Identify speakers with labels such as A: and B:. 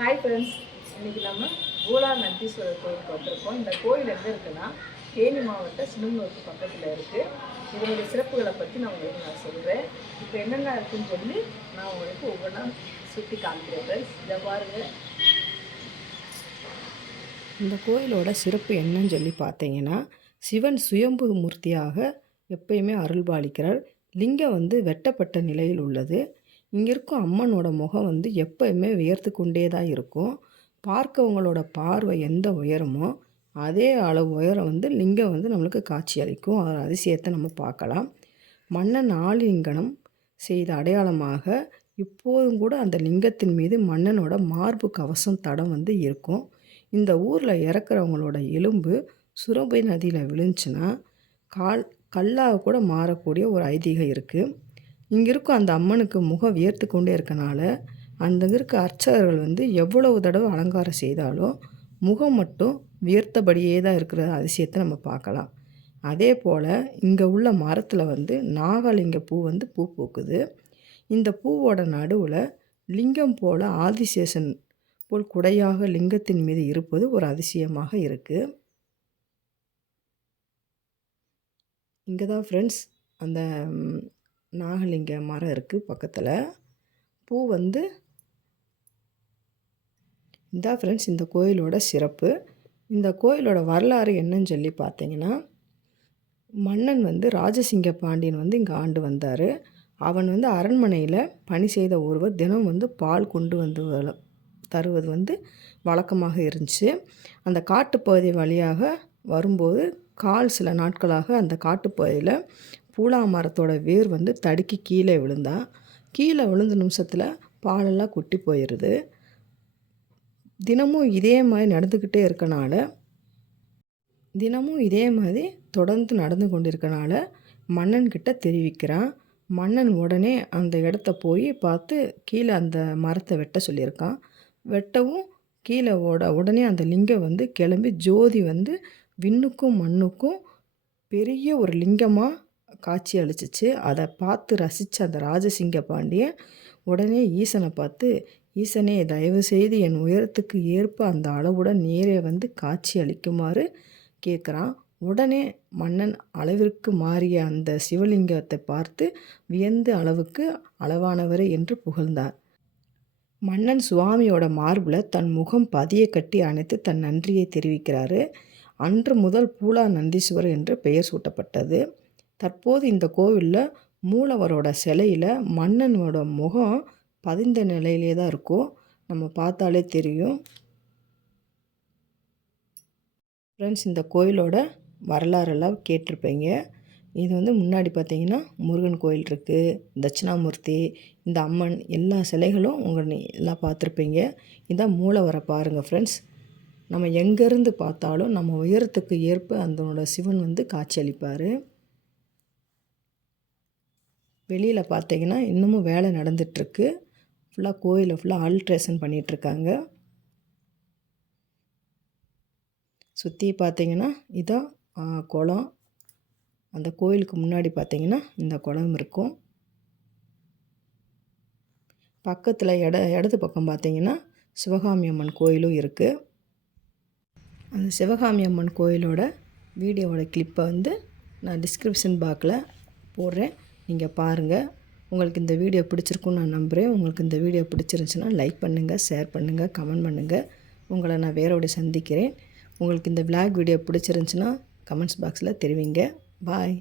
A: Hi friends இன்றைக்கி நம்ம பூலா நந்தீஸ்வரர் கோயிலுக்கு வந்திருக்கோம். இந்த கோயில் எங்கே இருக்குன்னா தேனி மாவட்ட சின்னூருக்கு பக்கத்தில் இருக்குது இதனுடைய சிறப்புகளை பற்றி நான் உங்களுக்கு நான் சொல்கிறேன் இப்போ என்னென்ன இருக்குன்னு சொல்லி நான் உங்களுக்கு ஒவ்வொன்றா சுற்றி காமிக்கிறேன் ஃப்ரெண்ட்ஸ் இதை பாருங்கள்
B: இந்த கோயிலோட சிறப்பு என்னன்னு சொல்லி பார்த்தீங்கன்னா சிவன் சுயம்பு மூர்த்தியாக எப்பயுமே அருள்பாலிக்கிறார். லிங்கம் வந்து வெட்டப்பட்ட நிலையில் உள்ளது. இங்கே இருக்கும் அம்மனோட முகம் வந்து எப்பயுமே உயர்த்து கொண்டே தான் இருக்கும். பார்க்கவங்களோட பார்வை எந்த உயரமோ அதே அளவு உயரம் வந்து லிங்கம் வந்து நம்மளுக்கு காட்சி அளிக்கும். அதோட அதிசயத்தை நம்ம பார்க்கலாம். மன்னன் ஆலிங்கனம் செய்த அடையாளமாக இப்போதும் கூட அந்த லிங்கத்தின் மீது மன்னனோட மார்பு கவசம் தடம் வந்து இருக்கும். இந்த ஊரில் இறக்குறவங்களோட எலும்பு சுரபை நதியில் விழுந்துச்சுன்னா கால் கல்லாக கூட மாறக்கூடிய ஒரு ஐதீகம் இருக்குது இங்கே இருக்கும் அந்த அம்மனுக்கு முகம் வியர்த்து கொண்டே இருக்கனால அந்த இருக்க அர்ச்சகர்கள் வந்து எவ்வளவு தடவை அலங்காரம் செய்தாலும் முகம் மட்டும் வியர்த்தபடியே தான் இருக்கிற அதிசயத்தை நம்ம பார்க்கலாம். அதே போல் இங்கே உள்ள மரத்தில் வந்து நாகலிங்க பூ வந்து பூ பூக்குது. இந்த பூவோட நடுவில் லிங்கம் போல் ஆதிசேஷன் போல் குடையாக லிங்கத்தின் மீது இருப்பது ஒரு அதிசயமாக இருக்குது இங்கே தான் ஃப்ரெண்ட்ஸ் அந்த நாகலிங்க மரம் இருக்குது பக்கத்தில். பூ வந்து இதான் ஃப்ரெண்ட்ஸ் இந்த கோயிலோட சிறப்பு. இந்த கோயிலோட வரலாறு என்னன்னு சொல்லி பார்த்தீங்கன்னா மன்னன் வந்து ராஜசிங்க பாண்டியன் வந்து இங்கே ஆண்டு வந்தார். அவன் வந்து அரண்மனையில் பணி செய்த ஒருவர் தினம் வந்து பால் கொண்டு வந்து தருவது வந்து வழக்கமாக இருந்துச்சு. அந்த காட்டுப்பகுதி வழியாக வரும்போது கால் சில நாட்களாக அந்த காட்டுப்பகுதியில் பூலா மரத்தோட வேர் வந்து தடுக்கி கீழே விழுந்தா கீழே விழுந்த நிமிஷத்தில் பாலெல்லாம் கொட்டி போயிடுது தினமும் இதே மாதிரி நடந்துக்கிட்டே இருக்கனால தினமும் இதே மாதிரி தொடர்ந்து நடந்து கொண்டிருக்கனால மன்னன்கிட்ட தெரிவிக்கிறான். மன்னன் உடனே அந்த இடத்த போய் பார்த்து கீழே அந்த மரத்தை வெட்ட சொல்லியிருக்கான். வெட்டவும் கீழே ஓட உடனே அந்த லிங்கம் வந்து கிளம்பி ஜோதி வந்து விண்ணுக்கும் மண்ணுக்கும் பெரிய ஒரு லிங்கமாக காட்சி அளிச்சிச்சு. அதை பார்த்து ரசித்த அந்த ராஜசிங்க பாண்டியன் உடனே ஈசனை பார்த்து ஈசனே தயவு செய்து என் உயரத்துக்கு ஏற்ப அந்த அளவுடன் நேரே வந்து காட்சி அளிக்குமாறு கேட்குறான் உடனே மன்னன் அளவிற்கு மாறிய அந்த சிவலிங்கத்தை பார்த்து வியந்த அளவுக்கு அளவானவரே என்று புகழ்ந்தார். மன்னன் சுவாமியோட மார்பில் தன் முகம் பதிய கட்டி அணைத்து தன் நன்றியை தெரிவிக்கிறாரு. அன்று முதல் பூலா நந்தீஸ்வரர் என்று பெயர் சூட்டப்பட்டது. தற்போது இந்த கோவிலில் மூலவரோட சிலையில் மன்னனோட முகம் பதிந்த நிலையிலே தான் இருக்கும். நம்ம பார்த்தாலே தெரியும். ஃப்ரெண்ட்ஸ் இந்த கோயிலோட வரலாறெல்லாம் கேட்டிருப்பீங்க. இது வந்து முன்னாடி பார்த்தீங்கன்னா முருகன் கோயில் இருக்குது தட்சிணாமூர்த்தி இந்த அம்மன் எல்லா சிலைகளும் உங்கள் எல்லாம் பார்த்துருப்பீங்க. இதான் மூலவரை பாருங்கள் ஃப்ரெண்ட்ஸ் நம்ம எங்கேருந்து பார்த்தாலும் நம்ம உயரத்துக்கு ஏற்ப அதனோட சிவன் வந்து காட்சியளிப்பார் வெளியில் பார்த்தீங்கன்னா இன்னமும் வேலை நடந்துகிட்ருக்கு ஃபுல்லாக கோயிலை ஃபுல்லாக ஆல்ட்ரேஷன் பண்ணிகிட்ருக்காங்க சுற்றி பார்த்தீங்கன்னா இதான் குளம். அந்த கோயிலுக்கு முன்னாடி பார்த்தீங்கன்னா இந்த குளம் இருக்கும். பக்கத்தில் இட இடது பக்கம் பார்த்தீங்கன்னா சிவகாமி அம்மன் கோயிலும் இருக்குது அந்த சிவகாமி அம்மன் கோயிலோட வீடியோவோட கிளிப்பை வந்து நான் டிஸ்கிரிப்ஷன் பாக்ஸில் போடுறேன். நீங்கள் பாருங்கள் உங்களுக்கு இந்த வீடியோ பிடிச்சிருக்குன்னு நான் நம்புகிறேன் உங்களுக்கு இந்த வீடியோ பிடிச்சிருந்துச்சுன்னா லைக் பண்ணுங்கள் ஷேர் பண்ணுங்கள் கமெண்ட் பண்ணுங்கள் உங்களை நான் வேறோட சந்திக்கிறேன். உங்களுக்கு இந்த விளாக் வீடியோ பிடிச்சிருந்துச்சுன்னா கமெண்ட்ஸ் பாக்ஸில் தெரிவிங்க. பாய்